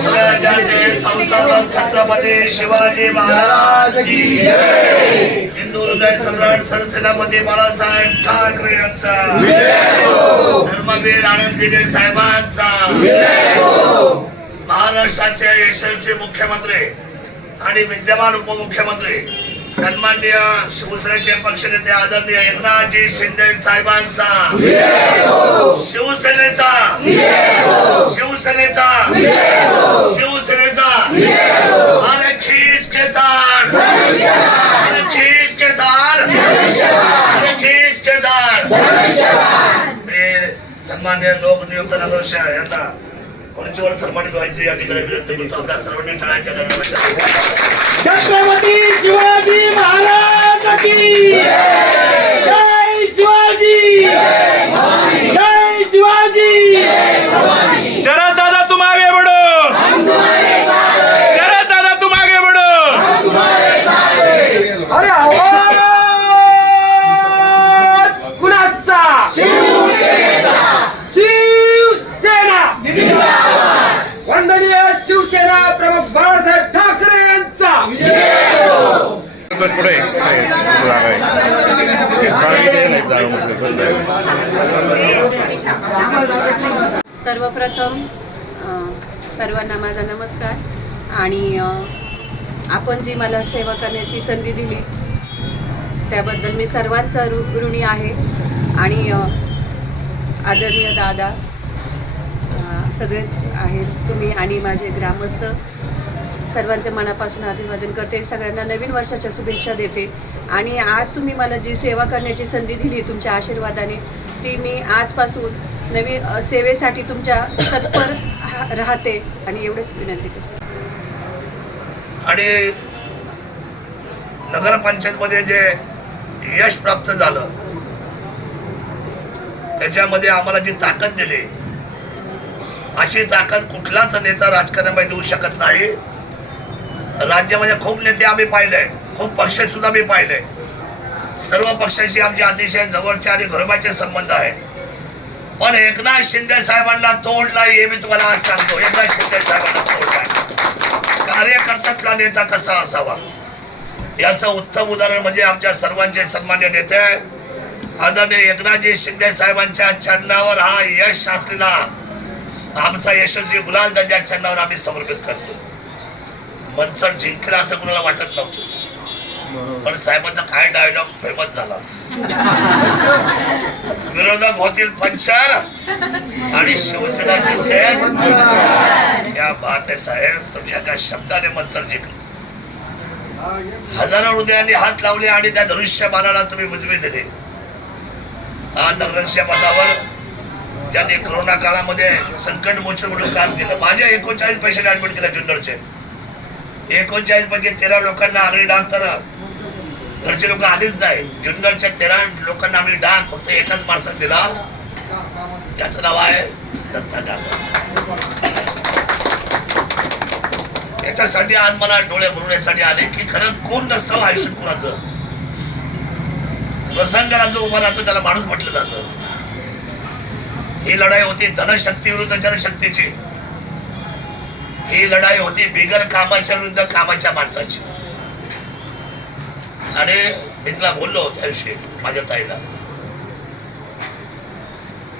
स्वराज्याचे संस्थापक छत्रपती शिवाजी महाराज की जय. हिंदू हृदय सम्राट सरसेनापती बाळासाहेब ठाकरे यांचा, धर्मवीर आनंद दिघे साहेबांचा, महाराष्ट्राचे यशस्वी मुख्यमंत्री आणि विद्यमान उपमुख्यमंत्री सन्माननीय शिवसेनेचे पक्षनेते आदरणीय एकनाथजी शिंदे साहेबांचा, शिवसेनेचा शिवसेनेचा शिवसेनेचा अरे खींच के तार, अरे खींच के तार, अरे खींच के तार. मी सन्माननीय लोक नियुक्त नगराध्यक्ष यांना खुर्चीवर सन्मानित व्हायचे या ठिकाणी विनंती करतो. आपल्या सर्वांनी टाळ्यांच्या गजरात छत्रपती शिवाजी महाराज की जय. शिवाजी जय. शिवाजी. शरद दादा तुम आगे बढ़ो, शरद दादा तुम आगे बढ़ो. अरे आवाज कुणाचा? शिवसेना. वंदनीय शिवसेना प्रमुख बाळासाहेब ठाकरे यांचा. सर्वप्रथम सर्वांना माझा नमस्कार. आणि आपण जी मला सेवा करण्याची संधी दिली त्याबद्दल मी सर्वांचा ऋणी आहे. आणि आदरणीय दादा सगळेच आहेत तुम्ही आणि माझे ग्रामस्थ सर्वांच्या मनापासून अभिवादन करते. सगळ्यांना नवीन वर्षाच्या शुभेच्छा देते. आणि आज तुम्ही मला जी सेवा करण्याची संधी दिली तुमच्या आशीर्वादाने, ती मी आजपासून नवीन सेवेसाठी तुमच्या तत्पर राहते आणि एवढंच विनंती करते. आणि नगरपंचायतमध्ये जे यश प्राप्त झालं त्याच्यामध्ये आम्हाला जी ताकद दिली अशी ताकद कुठलाच नेता राजकारणामध्ये देऊ शकत नाही. राज्यामध्ये खूप नेते आम्ही पाहिले, खूप पक्ष सुद्धा मी पाहिले. सर्व पक्षाशी आमचे अतिशय जवळचे आणि घरोबाचे संबंध आहे. पण एकनाथ शिंदे साहेबांना तोडला हे मी तुम्हाला आज सांगतो. एकनाथ शिंदे साहेबांना तोडला. कार्यकर्त्यातला नेता कसा असावा याचं उत्तम उदाहरण म्हणजे आमच्या सर्वांचे सन्मान्य नेते आदरणीय एकनाथजी शिंदे साहेबांच्या चरणावर हा यश असलेला आमचा यशस्वी गुलाल त्यांच्या चरणावर आम्ही समर्पित करतो. मनसर जिंकला असं कुणाला वाटत नव्हतं, पण साहेबांचा काय डायलॉग फेमस झाला. विरोधक होतील पंचर आणि शिवसेना जिंकेल. क्या बात आहे साहेब, तुमच्या एका शब्दाने मनसर जिंकलं. हजारो हृदयांनी हात लावले आणि त्या धनुष्यबाणाला तुम्ही उजवी दिली. आज नगराध्यक्ष पदावर ज्यांनी कोरोना काळामध्ये संकट मोचन म्हणून काम केलं. माझ्या 39 पेशंट ऍडमिट केले जुन्नरचे. 39 पैकी 13 लोकांना आगळी डाग, तर घरचे लोक आलीच नाही. जुन्नरच्या 13 लोकांना आगळी डाग फक्त एकाच माणसात दिला, त्याचं नाव आहे दत्ता डाग. याच्यासाठी आज मला डोळे भरवण्यासाठी आले की खरं कोण नसतं आयुष्यात कुणाचं. प्रसंगाला जो उभा राहतो त्याला माणूस म्हटलं जातं. ही लढाई होती धनशक्ती विरुद्ध जनशक्तीची. ही लढाई होती बिगर कामाच्या विरुद्ध कामाच्या माणसाची. आणि मी तिला बोललो त्या दिवशी माझ्या ताईला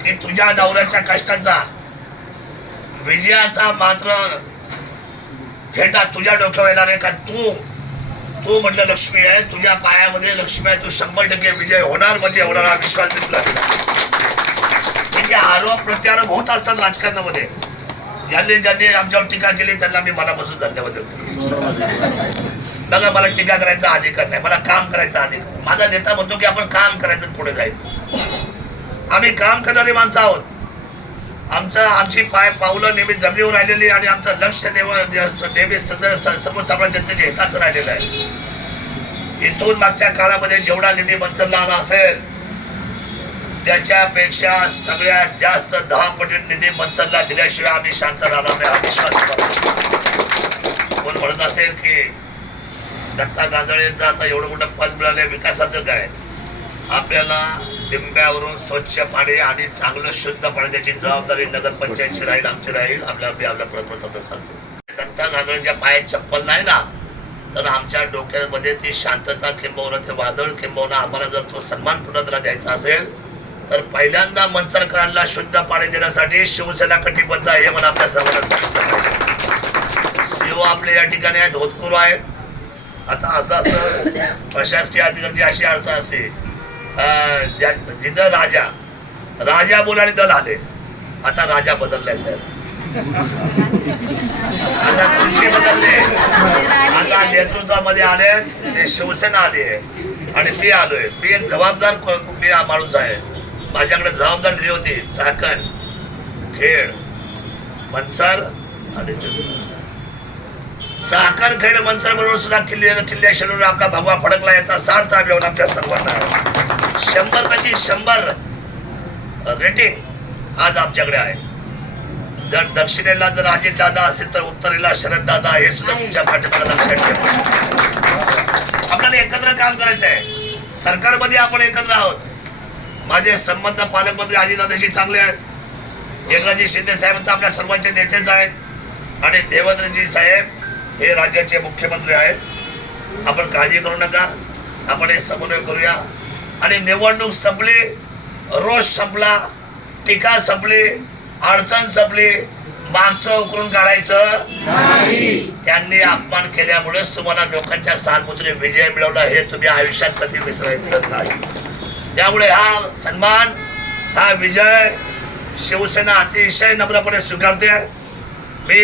की तुझ्या नवऱ्याच्या कष्टाचा विजयाचा मात्र फेटा तुझ्या डोक्यावर येणार आहे का? तू म्हटलं लक्ष्मी आहे, तुझ्या पायामध्ये लक्ष्मी आहे, तू 100% विजय होणार म्हणजे होणार हा विश्वास मी तुला दिला. म्हणजे आरोप प्रत्यारोप होत असतात राजकारणामध्ये. ज्यांनी आमच्यावर टीका केली त्यांना मी मनापासून धन्यवाद देतो. बघा, मला टीका करायचा अधिकार नाही, मला काम करायचा अधिकार. माझा नेता म्हणतो की आपण काम करायचं, पुढे जायचं. आम्ही काम करणारी माणसं आहोत. आमची पावलं नेहमी जमिनीवर राहिलेली आणि आमचं लक्ष नेहमी सर्वसामान्य जनतेच्या हिताचं राहिलेलं आहे. इथून मागच्या काळामध्ये जेवढा निधी मंचरला आला असेल त्याच्यापेक्षा सगळ्यात जास्त 10 पटीने निधी मंचरला दिल्याशिवाय आम्ही शांत राहणार नाही हा विश्वास. कोण म्हणत असेल की दत्ता गांजळेंचं आता एवढं मोठं पद मिळालं, विकासाचं काय? आपल्याला डिंब्यावरून स्वच्छ पाणी आणि चांगलं शुद्ध पाणी द्यायची जबाबदारी नगरपंचायतची राहील, आमची राहील. आपल्या प्रथम सांगतो, दत्ता गांजळेंच्या पायात चप्पल नाही ना, तर आमच्या डोक्यामध्ये ती शांतता किंबहुना ते वादळ किंबहुना आम्हाला जर तो सन्मान पुन्हा त्याला द्यायचा असेल तर पहिल्यांदा मंचरकरांना शुद्ध पाणी देण्यासाठी शिवसेना कटिबद्ध आहे, हे मला आपल्या सर्वांना सांगितलं पाहिजे. शिव आपले या ठिकाणी आहेत, होतकरू आहेत. आता असं प्रशासकीय अधिकाऱ्यांची अशी अडचण असे जिथं राजा बोल आणि दल आले. आता राजा बदललाय साहेब, आता खुर्ची बदलले, आता नेतृत्वामध्ये आले ते शिवसेना आली आहे आणि मी आलोय. मी एक जबाबदार माणूस आहे. माझ्याकडे जबाबदारी दिली होती चाकण, खेड, मनसर आणि चाकण, खेड, मनसर बरोबर सुद्धा किल्ल्या शेलून आपला भगवा फडकला, याचा सार्थ अभिमान आमच्या सर्वांना. 100 पैकी 100 रेटिंग आज आमच्याकडे आहे. जर दक्षिणेला जर अजित दादा असेल तर उत्तरेला शरद दादा, हे सुद्धा तुमच्या पाठीमागे लक्षात ठेवा. आपल्याला एकत्र काम करायचं आहे. सरकारमध्ये आपण एकत्र आहोत. माझे संबंध पालकमंत्री अजितदादाशी चांगले आहेत. एकनाथजी शिंदे साहेब तर आपल्या सर्वांचे नेतेच आहेत आणि देवेंद्रजी साहेब हे राज्याचे मुख्यमंत्री आहेत. आपण काळजी करू नका, आपण हे समन्वय करूया. आणि निवडणूक संपली, रोष संपला, टीका संपली, अडचण संपली, मागचं उकरून काढायचं नाही. त्यांनी अपमान केल्यामुळेच तुम्हाला लोकांच्या सहानुभूतीने विजय मिळवला, हे तुम्ही आयुष्यात कधी विसरायचं नाही. त्यामुळे हा सन्मान, हा विजय शिवसेना अतिशय नम्रपणे स्वीकारते. मी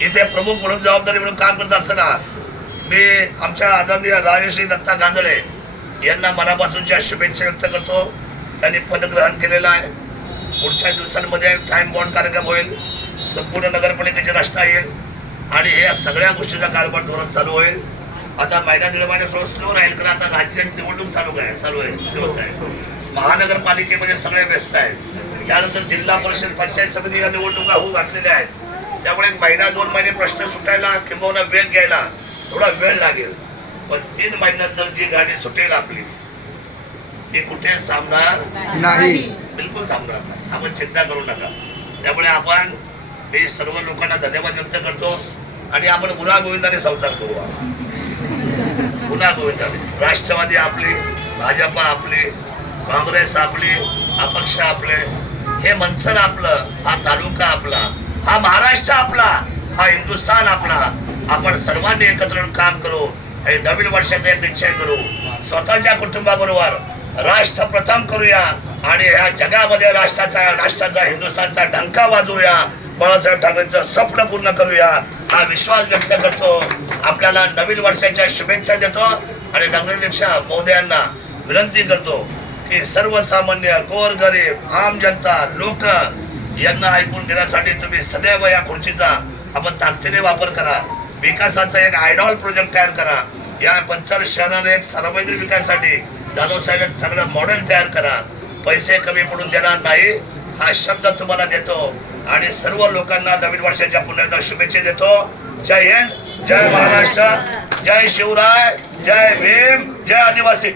इथे प्रमुख म्हणून जबाबदारी म्हणून काम करत असताना मी आमच्या आदरणीय राजश्री दत्ता गांजळे यांना मनापासूनच्या शुभेच्छा व्यक्त करतो. त्यांनी पदग्रहण केलेलं आहे. पुढच्या दिवसांमध्ये टाइम बॉन्ड कार्यक्रम होईल, संपूर्ण नगरपालिकेची रचना येईल आणि हे सगळ्या गोष्टीचा कारभार धोरण चालू होईल. आता महिना दीड महिने थोडं स्लो राहील, कारण आता राज्यात निवडणूक चालू आहे स्लो आहे. महानगरपालिकेमध्ये सगळे व्यस्त आहेत. त्यानंतर जिल्हा परिषद, पंचायत समिती या निवडणुका होऊ घातलेल्या आहेत. त्यामुळे 1 महिना 2 महिने प्रश्न सुटायला किंवा वेग घ्यायला थोडा वेळ लागेल. पण 3 महिन्यानंतर जी गाडी सुटेल आपली, ती कुठे थांबणार नाही, बिलकुल थांबणार नाही. आपण चिंता करू नका. त्यामुळे मी सर्व लोकांना धन्यवाद व्यक्त करतो आणि आपण गुण्यागोविंदाने संसार करू. गुण्यागोविंदाने राष्ट्रवादी आपली, भाजपा आपली, काँग्रेस आपली, अपक्ष आपले, हे मनसर आपलं, हा तालुका आपला, हा महाराष्ट्र आपला, हा हिंदुस्थान आपला. आपण सर्वांनी एकत्र काम करू आणि नवीन वर्षाचा एक निश्चय करू. स्वतःच्या कुटुंबाबरोबर राष्ट्र प्रथम करूया आणि ह्या जगामध्ये राष्ट्राचा हिंदुस्थानचा डंका वाजवूया. बाळासाहेब ठाकरेंचं स्वप्न पूर्ण करूया, हा विश्वास व्यक्त करतो. आपल्याला नवीन वर्षाच्या शुभेच्छा देतो आणि नगराध्यक्ष महोदयांना विनंती करतो की सर्वसामान्य, गोरगरीब, आम जनता, लोक यांना ऐकून घेण्यासाठी तुम्ही सदैव या खुर्चीचा आपण ताकदीने वापर करा. विकासाचा एक आयडॉल प्रोजेक्ट तयार करा. या पंचर शहराने एक सार्वजनिक विकासासाठी दादासाहेब एक चांगलं मॉडेल तयार करा. पैसे कमी पडून देणार नाही, हा शब्द तुम्हाला देतो आणि सर्व लोकांना नवीन वर्षाच्या पुन्हा एकदा शुभेच्छा देतो. जय हिंद, जय महाराष्ट्र, जय शिवराय, जय भीम, जय आदिवासी.